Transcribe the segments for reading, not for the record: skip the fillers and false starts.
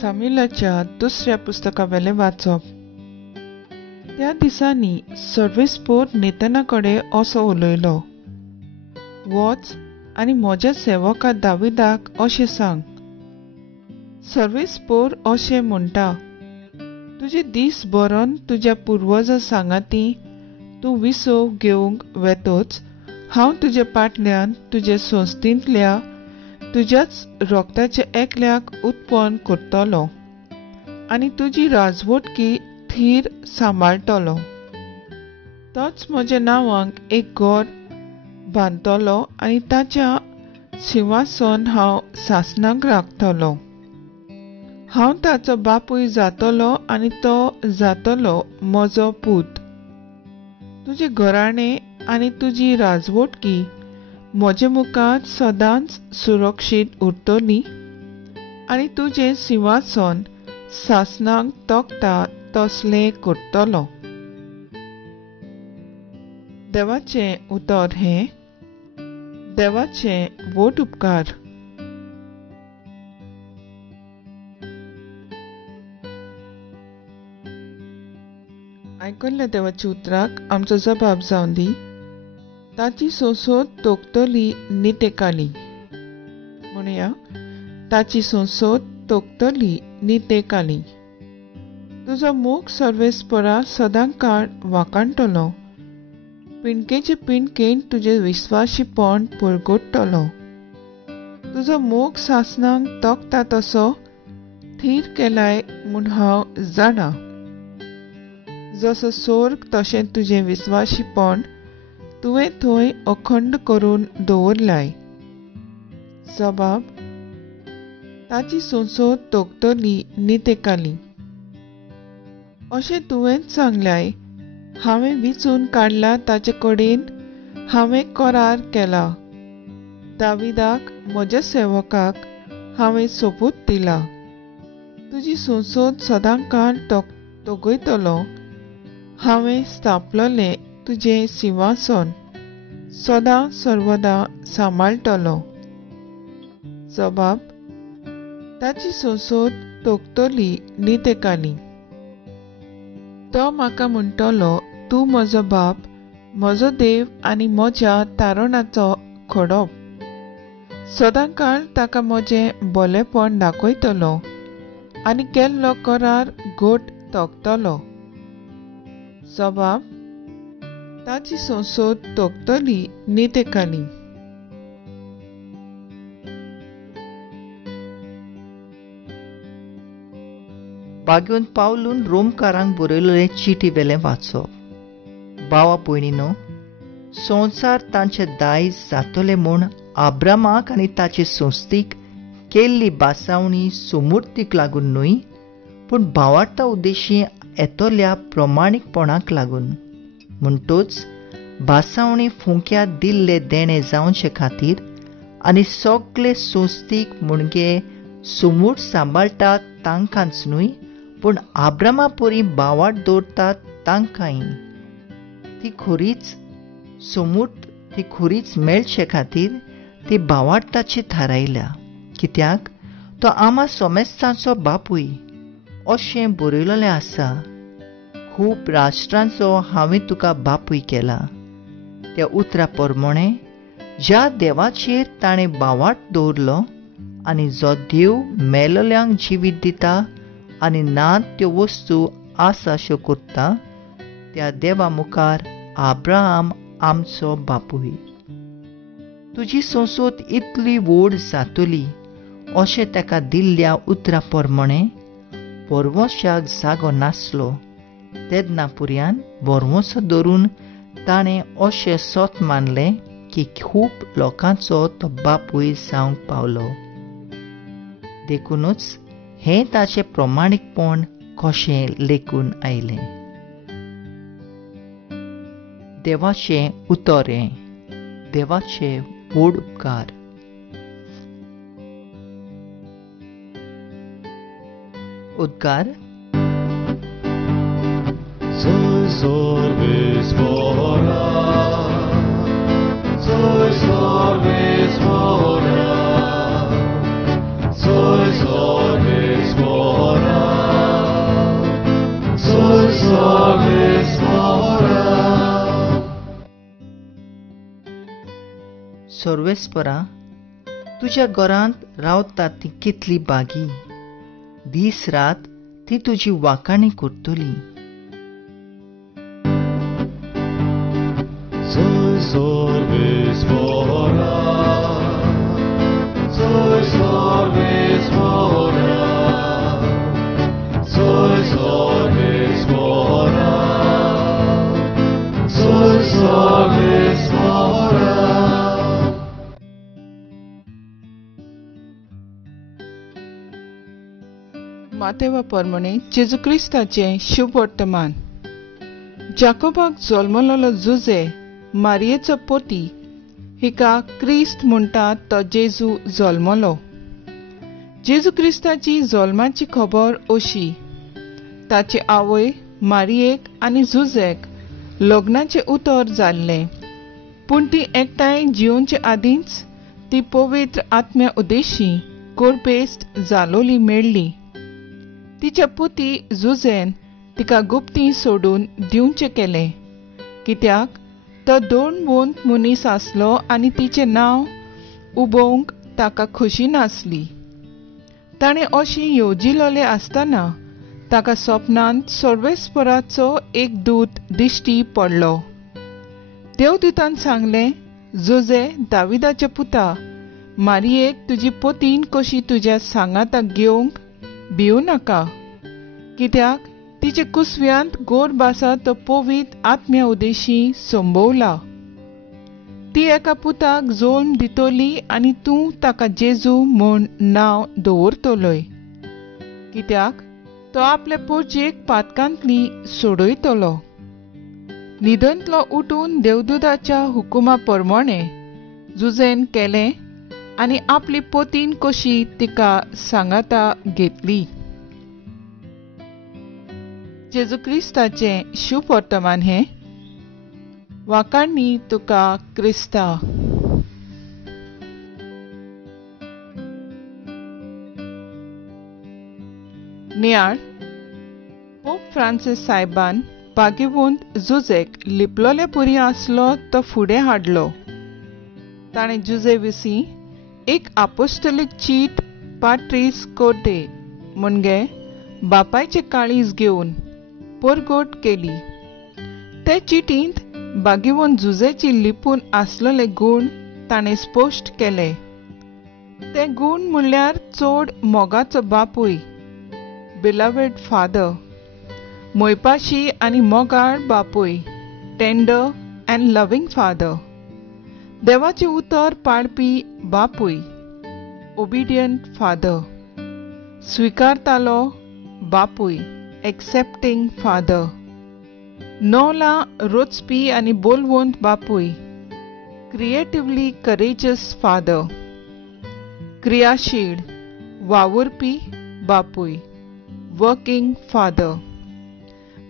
सामुएलाच्या दुसऱ्या पुस्तकावेले वाचप. त्या दिसांनी सर्वेस्पोर नेतनाकडे असो उलयलो, वच आनी म्हज्या सेवका दाविदाक अशें सांग, सर्वेस्पोर अशें म्हणटा, तुजे दीस बरोवन तुज्या पुर्वजां सांगाती तूं विसव घेवंक वेतोच हांव तुजे फाटल्यान तुजे संस्थींतल्या तुज्याच रोगताचे एकल्याक उत्पन्न करतलो आनी तुजी राजवटकी थीर सांबाळटलो. तोच म्हज्या नांवांक एक घर बांदतलो आनी ताच्या सिंहासन हांव सासणाक राखतलो. हांव ताचो बापूय जातलो आनी तो जातलो म्हजो पूत. तुजे घराणे आनी तुजी राजवटकी म्हजे मुखार सदांच सुरक्षीत उरतली आनी तुजें सिंहासन सासणाक तोखता तसलें करतलो. देवाचें उतर हें. देवाचें वोट उपकार. आयकल्ल्या देवाच्या उतराक आमचो जबाब जावन दी. ताची संसद तोखतली नितेकाली. म्हणया, ताची संसद तोखतली नितेकाली. तुजो मोग सर्वेस्परा सदां काळ वाकाणटलो. पिणकेचे पिणकेन तुजे विस्वाशीपण पळगोडटलो. तुजो मोग सासणांक तोखता तसो थीर केलाय म्हूण हांव जाणा. जसो सोर्ग तशें तुजें विस्वाशीपण तुवें थंय अखंड करून दवरलाय. जबाब. ताची संसद तोखतली नितेकाली. अशें तुवेंच सांगल्याय, हांवें विचून काडला ताचे कडेन हांवें करार केला. दाविदाक म्हज्या सेवकाक हांवें सोपूत दिला. तुजी संसद सदां काळ तोगयतलो. हांवें स्थापलेलें तुजें सिंहासन सदां सर्वदा सांबाळटलो. जबाब. ताची संसद तोखतली नितेकाली. तो म्हाका म्हणटलो, तूं म्हजो बाप, म्हजो देव आनी म्हज्या तारणाचो खडप. सदां काळ ताका म्हजें बरेंपण दाखयतलो आनी केल्लो करार घोट तोखतलो. जबाब. ताची संसद तोखतली नितेकाली. बागेवन पावलून रोमकारांक बरयलेलें चिटी वेलें वाचप. भावा भयणीनो, संवसार तांचे दायज जातले म्हूण आब्रामाक आनी ताचे संस्थीक केल्ली बासावणी समृद्धीक लागून न्हय, पूण भावार्था उद्देशी येतोल्या प्रमाणीकपणाक लागून. म्हणटूच बासावणी फुंक्याक दिल्ले देणे जावचे खातीर आनी सगळे संस्थीक मुणगे समूट सांबाळटात तांकांच न्हय, पूण आब्रामा परी भावार्थ दवरतात तांकांय. ती खरीच मेळचे खातीर ती भावार्थाची थारायल्या, कित्याक तो आमा सोमेस्तांचो बापूय. अशें बरयलेलें आसा, खूब राष्ट्रांचो हांवें तुका बापूय केला. त्या उतरा प्रमाणे ज्या देवाचेर ताणें भावार्थ दवरलो आनी जो देव मेलल्यांक जिवीत दिता आनी ना त्यो वस्तू आसाश्यो करता, त्या देवा मुखार आब्राहाम आमचो बापूय. तुजी संसद इतली व्हड जातली अशें ताका दिल्ल्या उतरा प्रमाणे वर्वशाक जागो नासलो तेदना पुर्यान वर्वसो धरून ताणें अशें सोत मानलें की खूब लोकांचो तो बापूय जावंक पावलो. देखूनच हें ताचें प्रमाणीकपण कशें लेखून आयलें. देवाचें उतर हें. देवाचे व्हड उपकार. उद्गार. Sois सर्वेस्परा, तुज्या घरांत रावता ती कितली बागी. दीस रात ती तुजी वाखाणी करतली. मातेवा परमणे जेजू क्रिस्ताचे शुभ वर्तमान. जाकोबाक जल्मलोलो जुजे मारयेचो पोती, हिका क्रिस्त म्हणटात तो जेजू जल्मलो. जेजू क्रिस्ताची जल्माची खबर अशी: ताची आवय मारयेक आनी जुजेक लग्नाचे उतर जाल्ले, पूण ती एकठांय जिवोवचे आदींच ती पवित्र आत्म्या उद्देशी कोरपेस्त जालोली मेळ्ळी. तिच्या पुती जुजेन तिका गुप्ती सोडून दिवचे केले, कित्याक तो 2 वोंत मनीस आसलो आनी तिचे नांव उबोवंक ताका खुशी नासली. ताणें अशी येवजिलोले आसतना ताका सपनांत सर्वेस्पराचो एक दूत दिश्टी पडलो. देवदूतान सांगलें, जुजे, दाविदाच्या पुता, मारयेक तुजी पोतीन कशी तुज्या सांगाताक घेवंक भिवू नाका, कित्याक तिचे कुसव्यांत गोरबासा तो पवित्र आत्म्या उद्देशी संभोवला. ती एका पुताक जल्म दितली आनी तूं ताका जेजू म्हूण नांव दवरतलोय, कित्याक तो आपल्या पोरचेक पातकांतली सोडयतलो. न्हिदंतलो उठून देवदूताच्या हुकुमा प्रमाणे जुजेन केलें आनी आपली पोतीन कशी तिका सांगाता घेतली. जेजू क्रिस्ताचे शुभ वर्तमान हे. वाखाणणी तुका क्रिस्ता. नियाळ पोप फ्रांसीस साहेबान बागेवंत जुजेक लिपलोल्या पुरी आसलो तो फुडें हाडलो. ताणें जुजे विशीं एक आपोस्टोलीक चीट पाट्रीस कोटे म्हणजे बापायचे काळीज घेवन परगोट केली. ते चिटींत बागेवंत जुजेची लिपून आसलेले गूण ताणें स्पश्ट केले. ते गूण म्हणल्यार चड मोगाचो बापूय, बिलवेड फादर, मोयपाशी आनी मोगाळ बापूय, टेंडर अँड लविंग फादर, देवाचे उतर पाळपी बापूय, ओबिडियंट फादर, स्विकारतालो बापूय, एक्सेप्टिंग फादर, नोला रोचपी आनी बोलवंत बापूय, क्रिएटिव्हली करेजस फादर, क्रियाशील वावुरपी बापूय, वर्किंग फादर,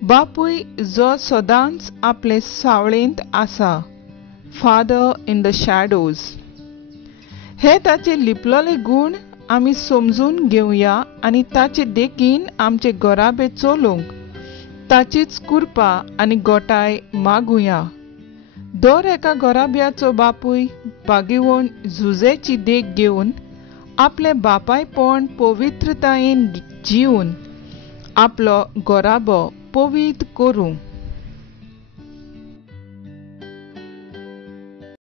बापूय जो सदांच आपले सावळेंत आसा, फादर इन द शॅडोज. हे ताचे लिपलोले गूण आमी समजून घेवया आनी ताचे देखीन आमचे गोराबे चलोवंक ताचीच कृपा आनी गोटाय मागुया. दर एका गोराब्याचो बापूय बागेवून जुजेची देख घेवन आपले बापायपण पवित्रतायेन जिवन आपलो गोराबो पवित्र करूं.